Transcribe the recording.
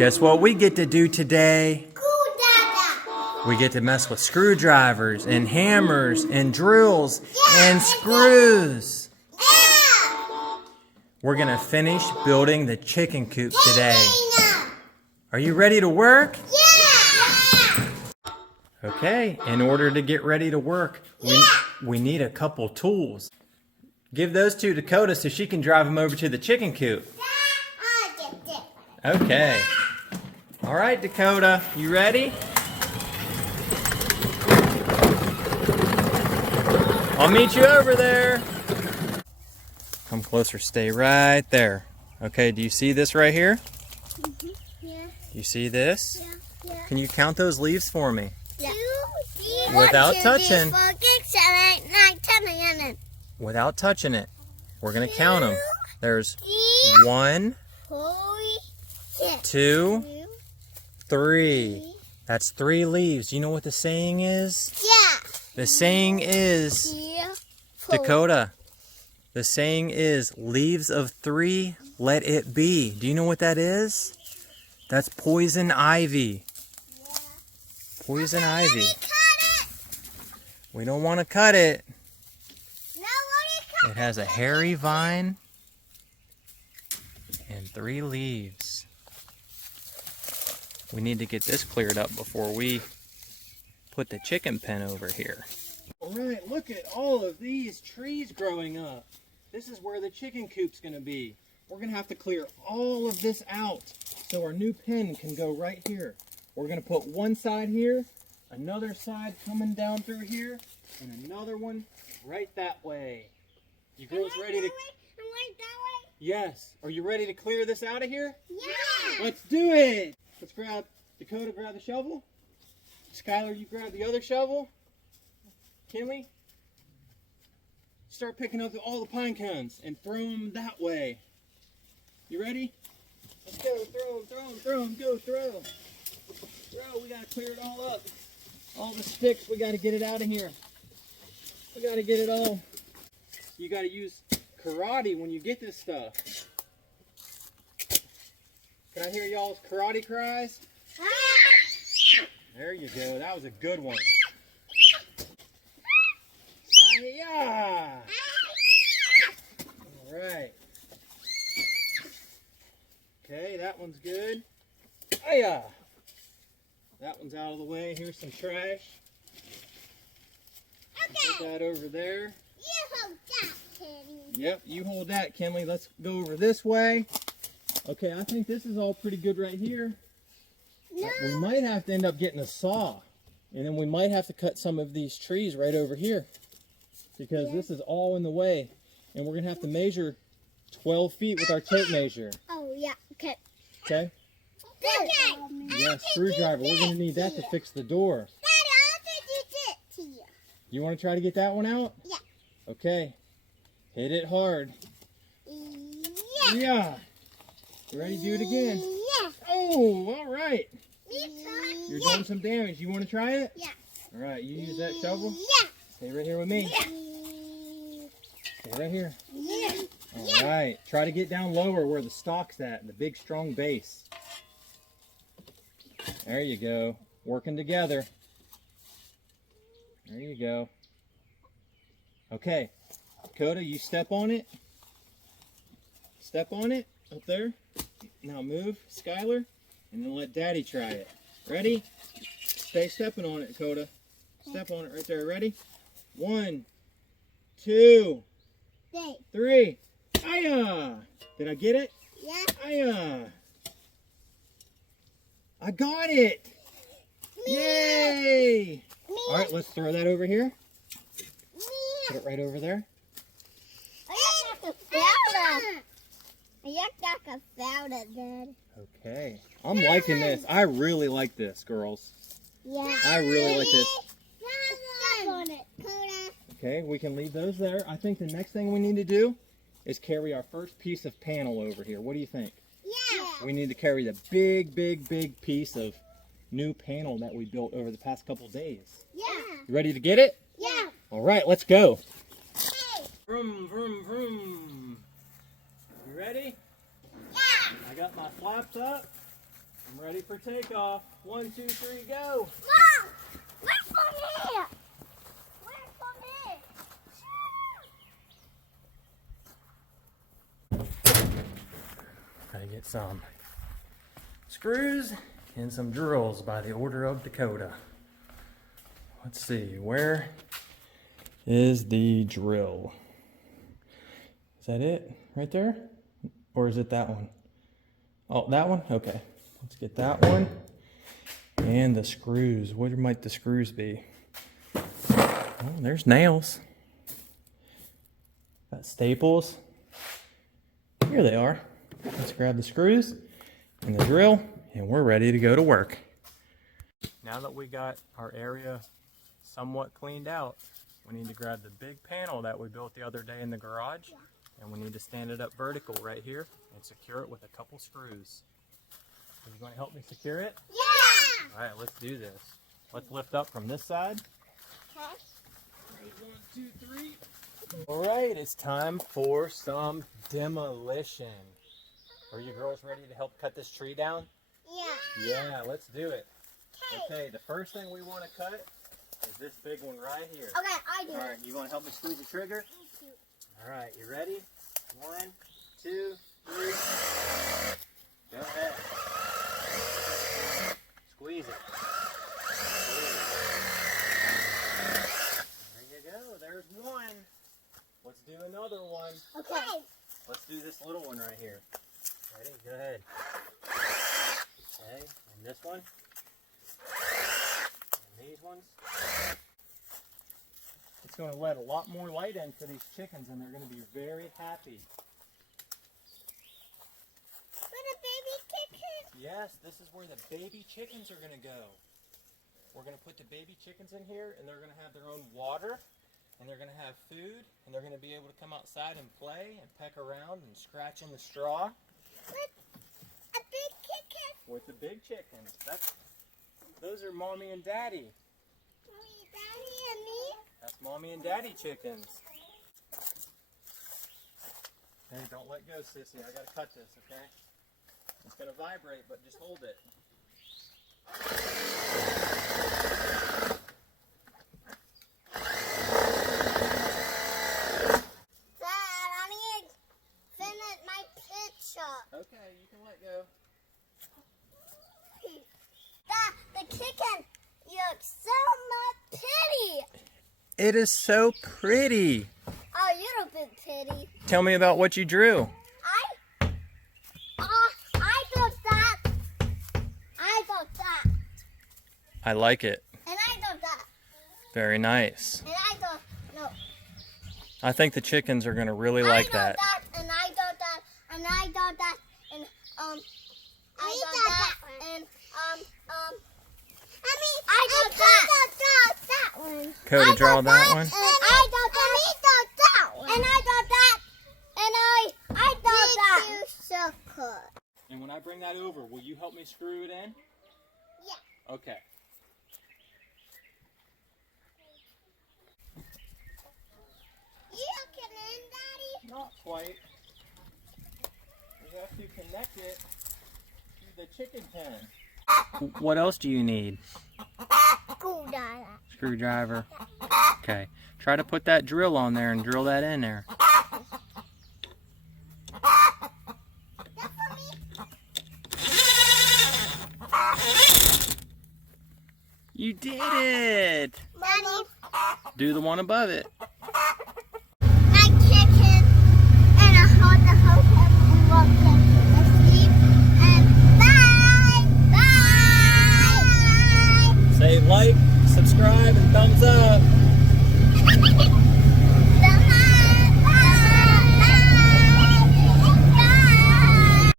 Guess what we get to do today? We get to mess with screwdrivers and hammers and drills and screws. We're gonna finish building the chicken coop today. Are you ready to work? Yeah! Okay, in order to get ready to work, we need a couple tools. Give those to Dakota so she can drive them over to the chicken coop. Okay. All right, Dakota, you ready? I'll meet you over there. Come closer, stay right there. Okay, do you see this right here? Yeah. You see this? Yeah. Can you count those leaves for me? Yeah. Without touching. Without touching it. We're going to count them. There's 1, 2, 3. That's 3 leaves. You know what the saying is? Yeah. The saying is, Dakota, the saying is, leaves of 3, let it be. Do you know what that is? That's poison ivy. Poison ivy. We don't want to cut it. It has a hairy vine and 3 leaves. We need to get this cleared up before we put the chicken pen over here. All right, look at all of these trees growing up. This is where the chicken coop's going to be. We're going to have to clear all of this out so our new pen can go right here. We're going to put one side here, another side coming down through here, and another one right that way. You girls ready to... Yes. Are you ready to clear this out of here? Yeah. Let's do it. Let's grab... Dakota, grab the shovel. Skylar, you grab the other shovel. Kinley, start picking up all the pine cones and throw them that way. You ready? Let's go. Throw them. Go, throw. Throw. We got to clear it all up. All the sticks, we got to get it out of here. We got to get it all. You got to use karate when you get this stuff. Can I hear y'all's karate cries? There you go. That was a good one. Yeah. All right. Okay, that one's good. Yeah. That one's out of the way. Here's some trash. Put that over there. You hold that, Kenny. Yep, you hold that, Kinley. Let's go over this way. Okay, I think this is all pretty good right here. No. We might have to end up getting a saw. And then we might have to cut some of these trees right over here. Because this is all in the way. And we're going to have to measure 12 feet with our tape measure. Oh, yeah. Okay. Okay? Okay. Yeah, screwdriver. We're going to need that to fix the door. Daddy, I'll do to you. You want to try to get that one out? Yeah. Okay. Hit it hard. Yeah. Yeah. You ready to do it again? Yeah. Oh, all right. Me too. You're doing some damage. You want to try it? Yeah. All right, you use that shovel. Yeah. Stay right here with me. Yeah. Stay right here. Yeah. All right. Try to get down lower where the stalk's at, the big strong base. There you go. Working together. There you go. Okay. Dakota, you step on it. Step on it up there. Now move, Skylar, and then let Daddy try it. Ready? Stay stepping on it, Dakota. Step on it right there. Ready? 1, 2, 3. Hiya! Did I get it? Yeah. Hiya! I got it! Yay! All right, let's throw that over here. Put it right over there. I found it, Dad. Okay. I'm liking this. I really like this, girls. Yeah. I really like this. Step on it, Coda. Okay, we can leave those there. I think the next thing we need to do is carry our first piece of panel over here. What do you think? Yeah. We need to carry the big piece of new panel that we built over the past couple days. Yeah. You ready to get it? Yeah. All right, let's go. Hey. Vroom, vroom, vroom. You ready? Yeah. I got my flaps up. I'm Ready for takeoff. 1, 2, 3, go. Mom! Wait for me! Wait for me! Gotta get some screws and some drills by the order of Dakota. Let's see, where is the drill? Is that it right there? Or is it that one? Oh, that one? Okay. Let's get that one. And the screws. Where might the screws be? Oh, there's nails. Got staples. Here they are. Let's grab the screws and the drill, and we're ready to go to work. Now that we got our area somewhat cleaned out, we need to grab the big panel that we built the other day in the garage, and we need to stand it up vertical right here and secure it with a couple screws. Are you going to help me secure it? Yeah! All right, let's do this. Let's lift up from this side. Okay. Ready, 1, 2, 3. All right, it's time for some demolition. Are you girls ready to help cut this tree down? Yeah. Yeah, let's do it. Okay, the first thing we want to cut is this big one right here. Okay, I do. All right, you want to help me squeeze the trigger? All right, you ready? 1, 2, 3. Go ahead. Squeeze it. There you go. There's one. Let's do another one. Okay. Let's do this little one right here. Ready? Go ahead. Okay, and this one. And these ones. It's going to let a lot more light in for these chickens, and they're going to be very happy. For the baby chicken? Yes, this is where the baby chickens are going to go. We're going to put the baby chickens in here, and they're going to have their own water, and they're going to have food, and they're going to be able to come outside and play and peck around and scratch in the straw. With a big chicken? With the big chickens. Those are Mommy and Daddy. Mommy, Daddy, and me? That's Mommy and Daddy chickens. Hey, don't let go, Sissy. I got to cut this, okay? It's going to vibrate, but just hold it. Dad, I need to finish my picture. Okay, you can let go. Dad, the chicken looks so much pretty. It is so pretty. A little bit pretty. Tell me about what you drew. I got that. I got that. I like it. And I got that. Very nice. And I got, no. I think the chickens are going to really like that. And I got that. And I got that. And, I got that. And, I got that one. Cody, draw that one. And I got that. And I got that. And I got that. Circle. And when I bring that over, will you help me screw it in? Yeah. Okay. You can in, Daddy? Not quite. We have to connect it to the chicken pen. What else do you need? Screwdriver. Screwdriver. Okay. Try to put that drill on there and drill that in there. That's for me. You did it! Daddy. Do the one above it. My chicken and I hold the whole thing.